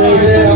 जय जय